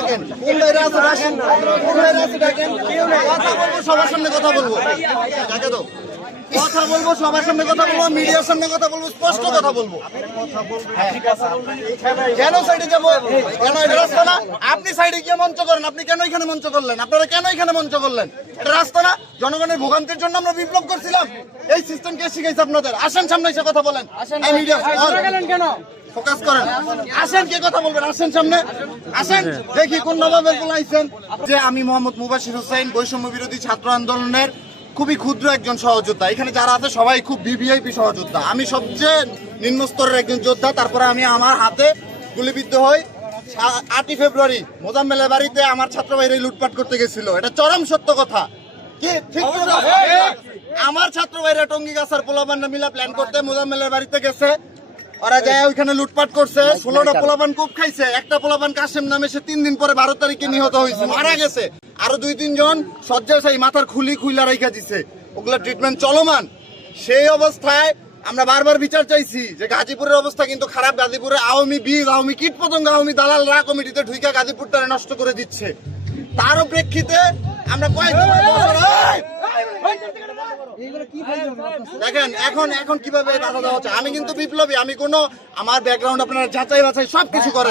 ডাকেন। কোন বাইরে আছে ডাকেন কোন বাইরে আছে ডাকেন কথা বলব সবার সামনে কথা বলব। ডাকে তো। কথা বলব সবার সামনে কথা বলব মিডিয়ার সামনে কথা বলব স্পষ্ট কথা বলব। হ্যাঁ। কেন সাইডে যাব? কেন এটা রাস্তা না? আপনি সাইডে গিয়ে মঞ্চ করেন। আপনি কেন এখানে মঞ্চ করলেন? আপনারা কেন এখানে মঞ্চ করলেন? এটা রাস্তা না? জনগণের ভোগান্তির জন্য আমরা বিপ্লব করছিলাম। এই সিস্টেম কে শিখাইছে আপনাদের। আসেন সামনে এসে কথা বলেন। এই মিডিয়া কেন? ফোকাস করেন। আসেন কে কথা বলবেন? আসেন সামনে। আসেন দেখি কোন নবাবেরগুলো আইছেন। যে আমি মোহাম্মদ মুবাশির হোসেন বৈষম্য বিরোধী ছাত্র আন্দোলনের খুবই ক্ষুদ্র একজন সহযোদ্ধা। এখানে যারা আছে সবাই খুব ভিভিআইপি সহযোদ্ধা। আমি সবচেয়ে নিম্ন স্তরের একজন যোদ্ধা তারপরে আমি আমার হাতে গুলিবিদ্ধ হই। আটই ফেব্রুয়ারি মোজাম্মেলের বাড়িতে আমার ছাত্র ভাইরা লুটপাট করতে গেছিল। এটা চরম সত্য কথা। কি ঠিক আমার ছাত্র ভাইরা টঙ্গি গাছার পোলাবান্না মিলা প্ল্যান করতে মোজাম্মেলের বাড়িতে গেছে। ওরা যায় ওইখানে লুটপাট করছে। ষোলোটা পোলাপান কোপ খাইছে। একটা পোলাপান কাশেম নামে সে তিন দিন পরে বারো তারিখে নিহত হয়েছে। মারা গেছে। আরও দুই তিনজন শয্যাশায়ী মাথার খুলি খুইলা রাইখা দিছে। ওগুলা ট্রিটমেন্ট চলমান। সেই অবস্থায় আমরা বারবার বিচার চাইছি যে গাজীপুরের অবস্থা কিন্তু খারাপ। গাজীপুরে আওয়ামী বীজ আওয়ামী কীট পতঙ্গ আওয়ামী দালালরা কমিটিতে ঢুইকা গাজীপুরটারে নষ্ট করে দিচ্ছে। তারও প্রেক্ষিতে আমরা কয়েক! দেখেন, এখন এখন কীভাবে টাকা দেওয়া হচ্ছে? আমি কিন্তু বিপ্লবী, আমি কোনো, আমার ব্যাকগ্রাউন্ড আপনারা যাচাই বাছাই সব কিছু করেন।